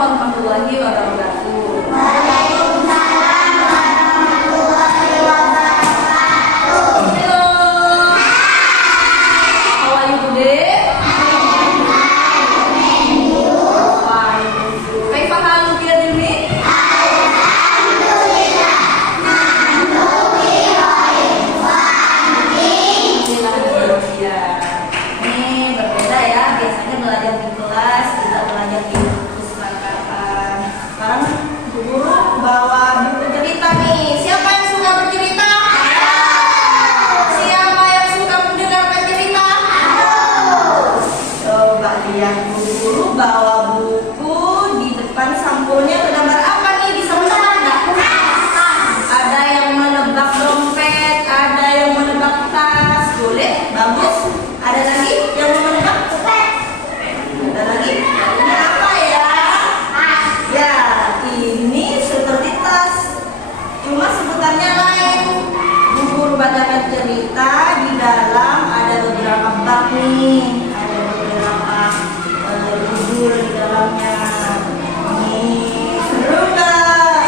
warahmatullahi wabarakatuh. Waalaikumsalam warahmatullahi wabarakatuh. Hello. How are you today? Fine. Kaifa haluka ya Dini? Alhamdulillah. Nahnu biroin wa Alhamdulillah. Ini berbeda ya. Biasanya belajar di kelas, kita belajar di perpustakaan. Sekarang Bu Guru bawa buku cerita nih. Siapa yang suka bercerita? Siapa yang suka mendengarkan cerita? Coba lihat Bu Guru bawa buku di depan sampulnya tergambar apa nih? Bisa menebak nggak? Ada yang menebak dompet, ada yang menebak tas. Boleh? Bagus. Ada lagi yang mau menebak? Ada lagi? Ini apa ya? Ya, ini seperti tas. Cuma sebutannya lain. Bu Guru bacakan cerita, di dalam ada beberapa bab nih. Ada beberapa judul di dalamnya. Nih, seru nggak?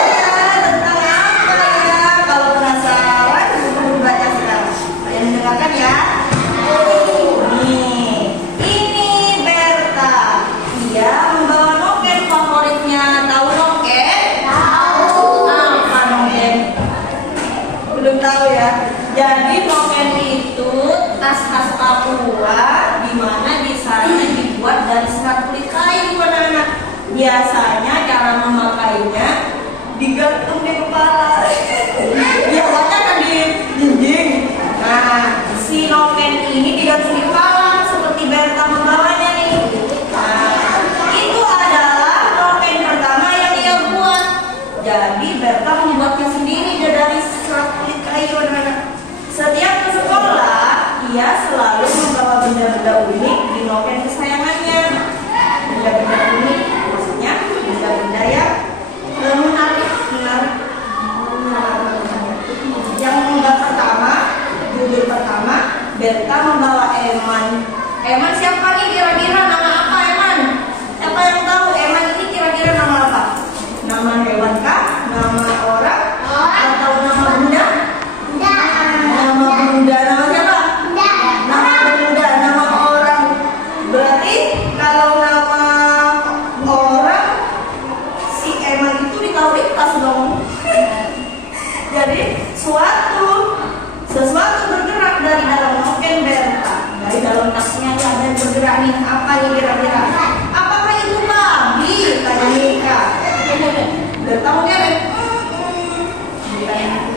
Ya, tentang apa ya? Kalau penasaran, Bu Guru baca sekarang. Kalian dengarkan ya. Nih, ini Berta. Dia membawa noken favoritnya. Tahu noken? Apa noken? Belum tahu ya. Jadi noken itu tas khas Papua, di mana di sana dibuat dari serat kulit kayu, anak-anak. Biasanya cara memakainya digantung di kepala. Biasanya kan di dinding. Nah, si noken ini digantung di kepala seperti Berta membawanya nih. Nah, itu adalah noken pertama yang ia buat. Jadi Berta membuatnya sendiri dari serat kulit kayu, anak-anak. Setiap ke sekolah, ia selalu membawa benda-benda unik di noken kesayangannya. Benda-benda unik, maksudnya benda-benda yang menarik. Yang membawa pertama, judul pertama, Berta membawa Eman. Eman siapa nih kira-kira? Nama apa Eman? Siapa yang tahu Eman ini kira-kira nama apa? Nama hewan kah? Nama orang? Atau nama benda? Nama benda, nama siapa? Nama benda, nama orang. Berarti kalau nama orang, si Eman itu ditaruh di tas dong. Jadi sesuatu bergerak dari dalam noken Berta. Dari dalam tasnya ada yang bergerak nih. Apa nih kira-kira? Apakah itu babi? Tanya Mika. Berta mau ngelak?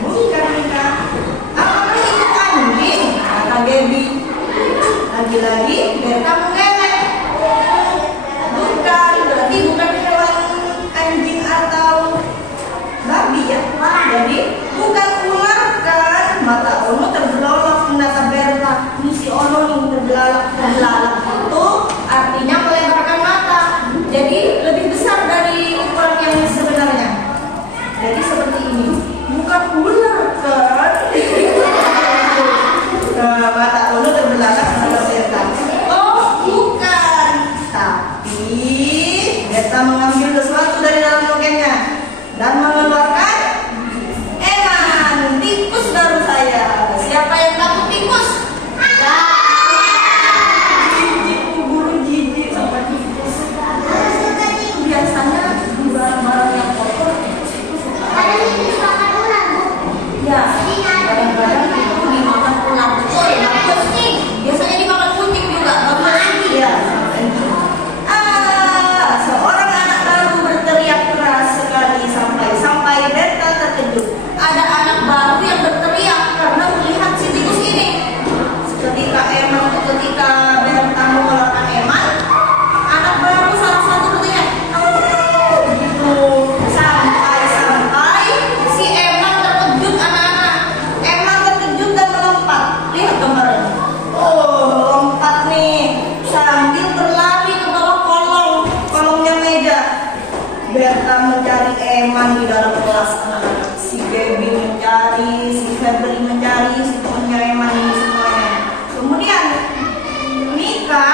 Bukan Mika. Apakah itu anjing? Kata Gaby. Lagi-lagi Berta mau ngelak. Bukan. Berarti bukan hewan anjing atau babi ya. Jadi bukan ular kan? Mata Ono terbelalak menatap Berta. Ini si Ono nih terbelalak itu artinya melebarkan mata. Jadi lebih besar dari ukuran yang sebenarnya. Jadi seperti ini. Bukan ular kan? Nah, mata Ono terbelalak menatap Berta. Oh bukan. Tapi Berta mengambil sesuatu dari dalam nokennya dan mengeluarkan Eman, tikus baru saya. Siapa yang takut tikus? Jijik, Bu Guru jijik sama tikus. Biasanya di barang-barang yang kotor tikus itu suka. Ya, kadang-kadang itu dimakan ular. Biasanya dimakan kucing juga. Ya, seorang anak baru berteriak keras sekali sampai Berta terkejut. Ada anak baru yang berteriak karena melihat si tikus ini. Ketika Berta mengeluarkan Eman, anak baru salah satu berteriak, gitu. Sampai si Eman terkejut, anak-anak. Eman terkejut dan melompat. Lihat gambarnya. Oh, lompat nih sambil berlari ke bawah kolongnya meja. Berta mencari Eman di dalam kelas, anak-anak. Si Gaby mencari, si Febri mencari, si temannya Eman ini semuanya. Kemudian Mika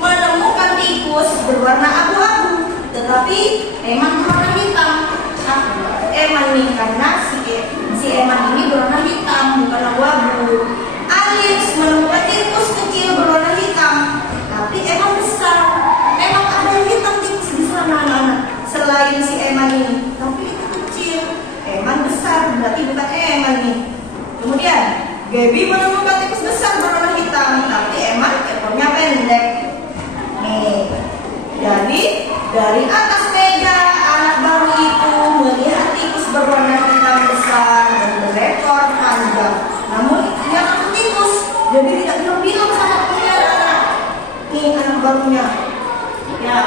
menemukan berwarna abu-abu, tetapi Eman berwarna hitam. Eman nih karena si Eman ini berwarna hitam bukan abu-abu. Alif menemukan tikus kecil berwarna hitam, tapi Eman besar. Emang ada yang hitam tikus di sana anak-anak selain si Eman ini, tapi itu kecil. Eman besar berarti bukan Eman nih. Kemudian Gaby menemukan tikus besar berwarna hitam, tapi Eman ekornya pendek. Nih, jadi dari atas meja anak baru itu melihat tikus berwarna hitam besar dan berekor panjang. Namun dia takut tikus, jadi tidak bilang sama penjara anak. Nih anak barunya, ya.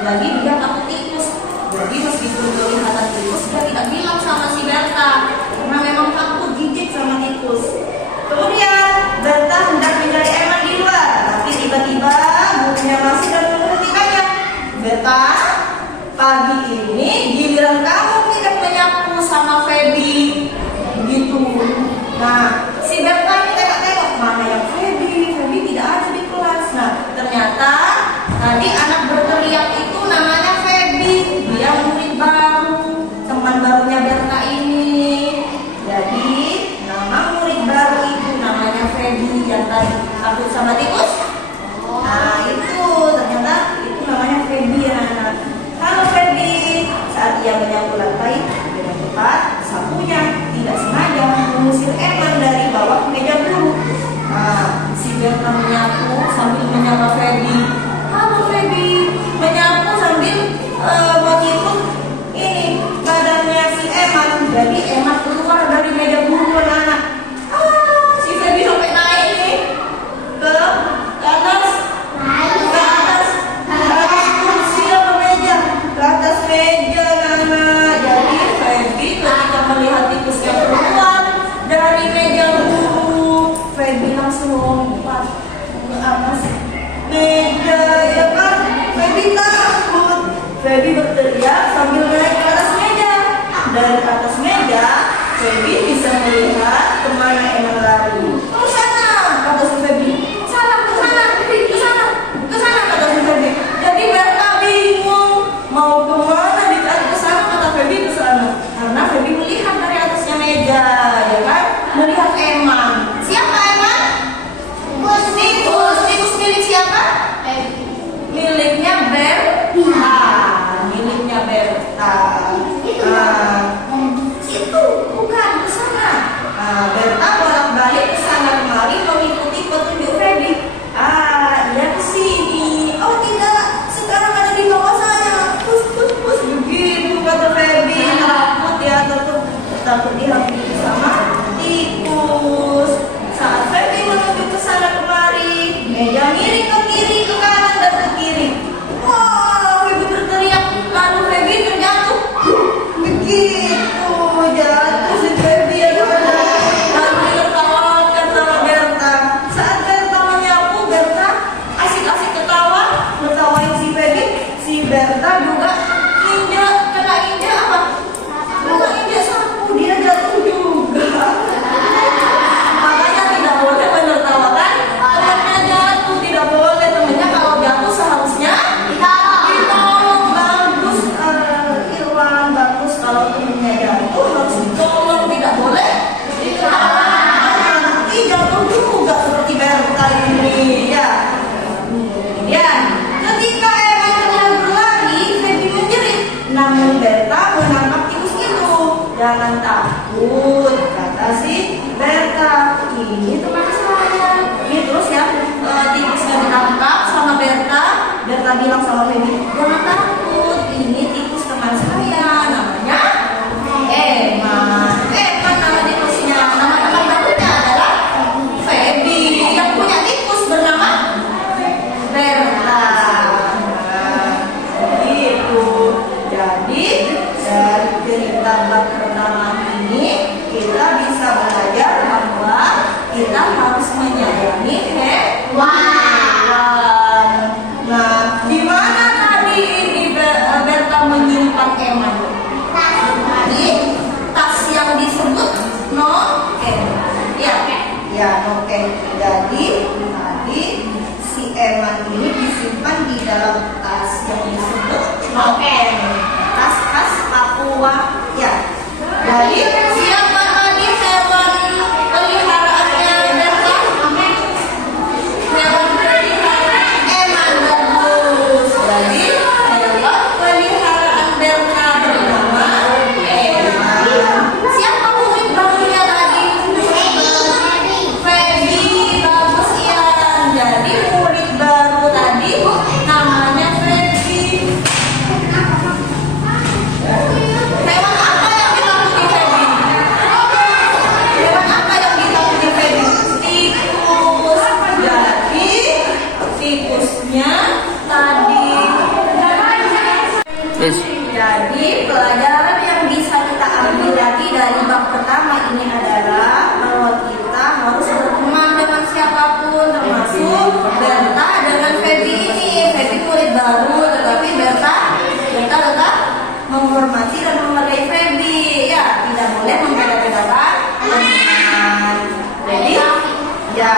Jadi dia takut tikus. Jadi meskipun kelihatan tikus, dia tidak bilang sama si Berta karena memang takut jijik sama tikus. Kemudian Berta hendak mencari Eman di luar, tapi tiba-tiba gurunya masih dan menghentikannya. Berta, pagi ini giliran kamu tidak menyapu sama Feby, gitu. Nah, si Berta ini tengok-tengok mana yang Feby tidak ada di kelas. Nah, ternyata tadi anak berteriak itu namanya Feby, dia murid baru, teman barunya Berta ini. Jadi nama murid baru itu namanya Feby yang tadi takut sama tikus. Nah itu ternyata itu namanya Feby ya anak. Halo Feby, saat ia menyapu lantai dengan cepat sapunya tidak sengaja mengusir Eman dari bawah meja guru. Nah si Berta menyapu sambil menyapa Feby. Halo Feby, menyapu sambil mengikut ini badannya si Eman. Jadi Eman keluar dari meja guru anak. Si Feby sampai naik nih ke atas kursi atau meja, ke atas meja anak. Jadi Feby ketika melihat tikusnya keluar dari meja guru, Feby langsung lompat ke atas meja ya kan. Feby takut. Feby berteriak sambil naik ke atas meja. Dari atas meja Feby bisa melihat kemana Eman lari. Ke sana, kata si Feby. Sana, ke sana, ke sana, ke sana, kata si Feby. Jadi Berta bingung mau kemana, ditarik ke sana, kata Feby ke sana. Karena Feby melihat dari atasnya meja, ya kan? Melihat Eman. Siapa Eman? Tikus. Tikus milik siapa? Miliknya Berta. Miliknya Berta. Situ, bukan ke sana. Berta bolak-balik ke sana kemari mengikuti petunjuk Feby. Dia ke sini. Oh tidak, sekarang ada di bawah sana. Pus begitu kata Feby. Takut ya, takut dihampiri sama tikus. Saat Feby menuju ke sana kemari, meja miring ke kiri, ke kanan dan ke kiri. Wah, Feby berteriak, lalu Feby terjatuh. Begitu jatuh si Feby ya anak. Lalu ditertawakan sama Berta. Saat Berta menyapu, Berta asik-asik ketawa, ngetawain si Feby. Si Berta juga kena injak apa? Kena injak sapu, dia jatuh juga. Makanya tidak boleh menertawakan temannya jatuh, tidak boleh. Temannya kalau jatuh seharusnya ditolong. Bagus Irwan, bagus kalau temannya jatuh harus ditolong, tidak boleh nanti jatuh juga seperti Berta ini ya. Kemudian ketika Eman tengah berlari, Feby menjerit, namun Berta menangkap tikus itu. Jangan takut, kata si Berta, ini teman saya. Ini terus ya, tikusnya ditangkap sama Berta. Berta bilang sama Feby, jangan takut, ini tikus teman saya, namanya Eman. Eman nama tikusnya. Nama teman barunya adalah Feby. Yang punya tikus bernama Berta. Gitu. Jadi dari cerita bab pertama ini kita bisa belajar bahwa kita harus menyayangi hewan. Nah, di mana tadi ini Berta menyimpan Eman? Di tas yang disebut noken. Ya, Ya, noken. Jadi tadi si Eman ini disimpan di dalam tas yang disebut noken. Tas khas Papua. Ya. Jadi siapa tadi hewan peliharaannya Berta? Hewan peliharaan Eman, bagus. Jadi hewan peliharaan Berta bernama Eman. Siapa murid barunya tadi? Feby, bagus Ian. Jadi murid baru tadi namanya Feby. Hewan apa yang ditakuti Feby? Hewan apa yang ditakuti Feby? Tikus. Jadi tikusnya tadi. Jadi pelajaran yang bisa kita ambil lagi dari bab pertama ini adalah bahwa kita harus berteman dengan siapapun, termasuk Berta dengan Feby ini. Feby murid baru, tetapi Berta tetap menghormati dan menghargai Feby. Ya, tidak boleh membeda-bedakan teman. Jadi, ya.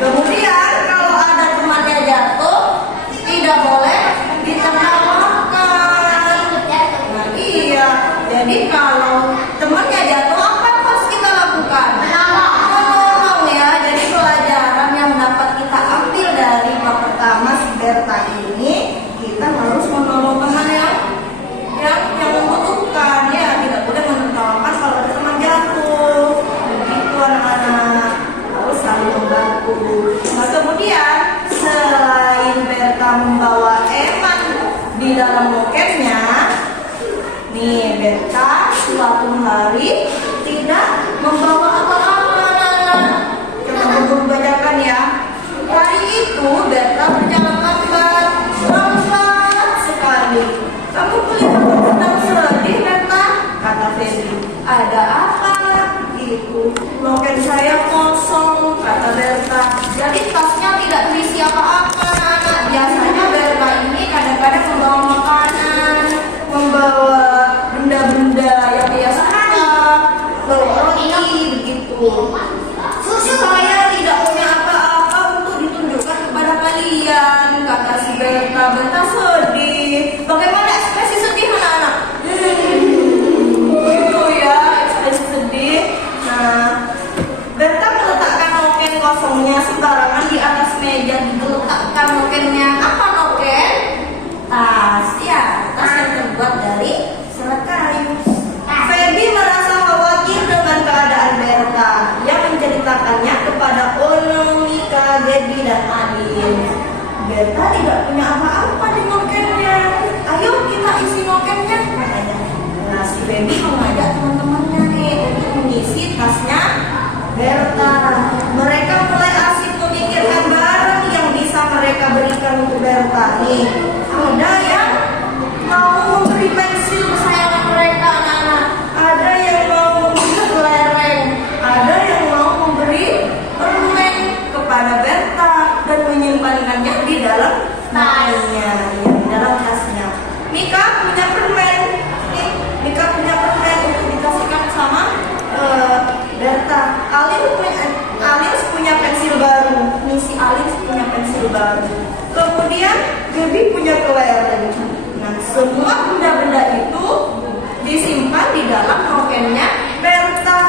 Kemudian kalau ada temannya jatuh, tidak boleh ditertawakan. Nah, iya. Jadi kalau temannya jatuh, apa harus kita lakukan? Menolong ya. Jadi pelajaran yang dapat kita ambil dari bab pertama si Berta ini, kita harus menolong teman yang membutuhkan ya. Tidak boleh menertawakan kalau ada teman jatuh. Begitu anak-anak, harus saling membantu. Nah, kemudian selain Berta membawa Eman di dalam nokennya, nih Berta suatu hari tidak membawa apa-apa anak-anak. Coba guru bacakan ya. Hari itu Berta berjalan lambat sekali. Kamu kelihatan sedang sedih Berta, kata Feby. Ada apa? Itu noken saya kosong, kata Berta. Jadi tasnya tidak berisi apa-apa anak-anak. Biasanya Berta ini kadang-kadang membawa makanan, membawa benda-benda yang dia suka, bawa roti begitu. Saya tidak punya apa-apa untuk ditunjukkan kepada kalian, kata si Berta. Berta sedih. Bagaimana ekspresi sedih anak-anak? Itu ya, ekspresi sedih. Nah, Berta meletakkan noken kosongnya sembarangan di atas meja. Diletakkan nokennya. Apa noken? Tas ya, tas yang terbuat dari serat kayu. Feby merasa khawatir dengan keadaan Berta. Ia menceritakannya kepada Ono, Mika, Gaby, dan Adin. Berta tidak punya apa-apa di nokennya. Ayo kita isi nokennya, katanya. Nah, si Feby mengajak teman-temannya nih untuk mengisi tasnya Berta. Mereka mulai asik memikirkan barang yang bisa mereka berikan untuk Berta nih. Ada yang mau memberi pensil kesayangan mereka anak-anak. Ada yang mau memberi kelereng. Ada yang mau memberi permen kepada Berta dan menyimpannya di dalam tasnya, ya, di dalam tasnya. Mika punya permen. Nih, Mika punya permen untuk dikasihkan sama Berta. Alin punya pensil baru. Misi Alin punya pensil baru. Kemudian Gaby punya kelereng. Nah, semua benda-benda itu disimpan di dalam nokennya Berta.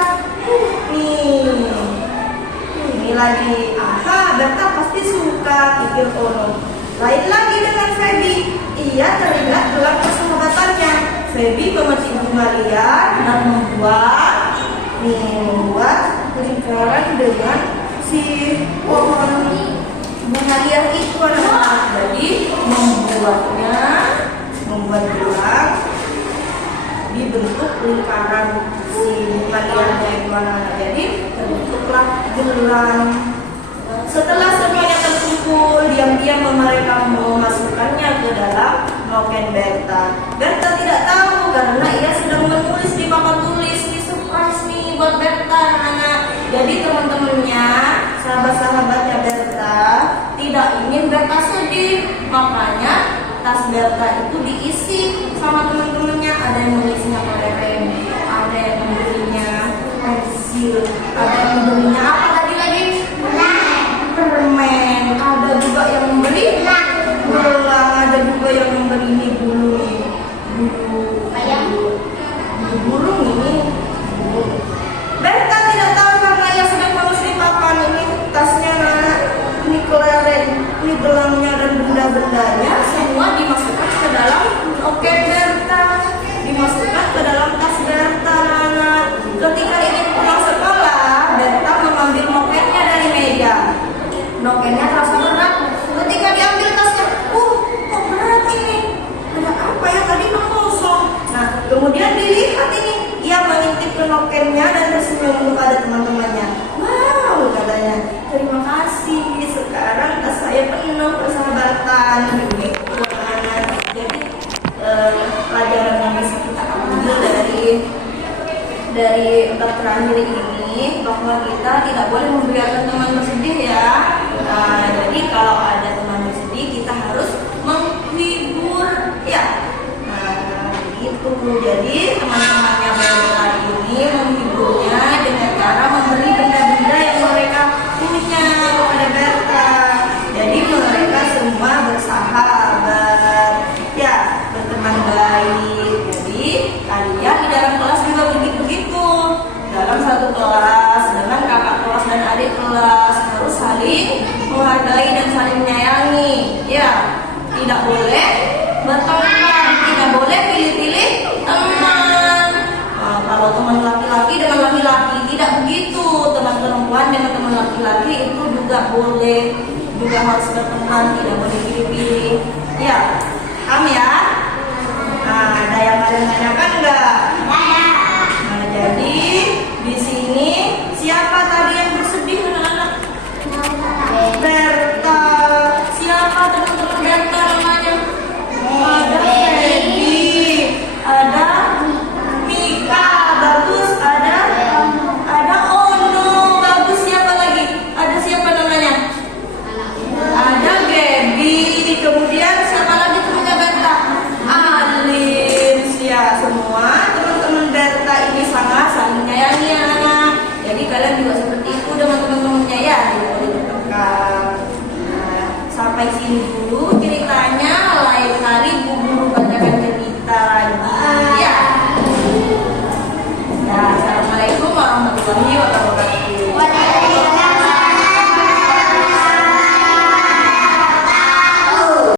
Ini lagi. Aha, Berta pasti suka, pikir Ono. Lain lagi dengan Feby. Ia teringat dengan persahabatannya. Feby memetik bunga liar dan membuat lingkaran dengan si pohon bunga liar itu anak-anak. Jadi membuat gelang dibentuk lingkaran si bunga liarnya itu anak-anak. Jadi terbentuklah gelang. Setelah semuanya terkumpul, diam-diam mereka memasukkannya ke dalam noken Berta. Berta tidak tahu karena ia sedang menulis di papan tulis. Di surprise nih buat Berta anak-anak. Jadi teman-temannya, sahabat-sahabatnya Berta tidak ingin Berta sedih. Makanya tas Berta itu diisi sama teman-temannya. Ada yang menulisnya kelereng, ada yang memberinya pensil, ada yang memberinya apa tadi lagi? dalam noken Berta, dimasukkan ke dalam tas Berta. Nah, ketika ingin pulang sekolah, Berta mengambil nokennya dari meja. Nokennya terasa berat. Ketika diambil tasnya, kok berat ini? Ada apa ya, tadi kosong. Nah, kemudian dilihat ini, ia mengintip ke nokennya dan tersenyum kepada teman-temannya. Wow, katanya, terima kasih. Sekarang tas saya penuh persahabatan. Begitu anak-anak. Jadi pelajaran yang bisa kita ambil dari bab terakhir ini, bahwa kita tidak boleh membiarkan teman bersedih ya. Nah, jadi kalau ada teman bersedih, kita harus menghibur ya. Nah, itu. Jadi teman-temannya Berta ini menghiburnya dengan cara memberi benda-benda yang mereka punya kepada Berta. Jadi mereka semua bersahabat, ya, berteman baik. Jadi kalian di dalam kelas juga begitu. Dalam satu kelas dengan kakak kelas dan adik kelas harus saling menghargai dan saling menyayangi. Ya, tidak boleh bertengkar, tidak boleh pilih-pilih teman. Nah, kalau teman laki-laki dengan laki-laki tidak begitu, teman perempuan dengan teman laki-laki itu juga boleh, juga harus berteman, tidak boleh pilih-pilih. Ya, paham ya? Nah, ada yang kalian tanyakan enggak? Nah, jadi